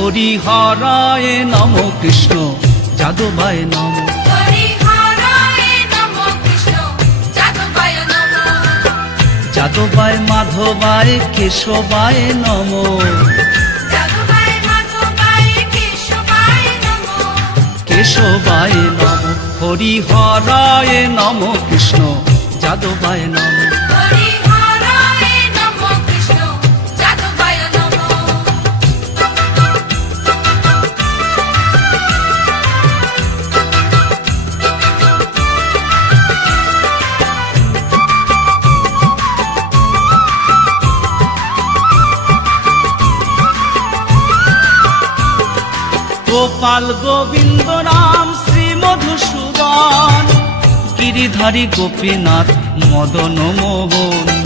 হরিহরায় Nam Krishna যাদবায় Nam. যাদবায় মাধবায় কেশবায় Nam. কেশবায় Nam. হরিহরায় Nam Krishna যাদবায় Nam. Gopal Govinda Ram Shri Madhusudan, Giridhari Gopinath Madan Mohan.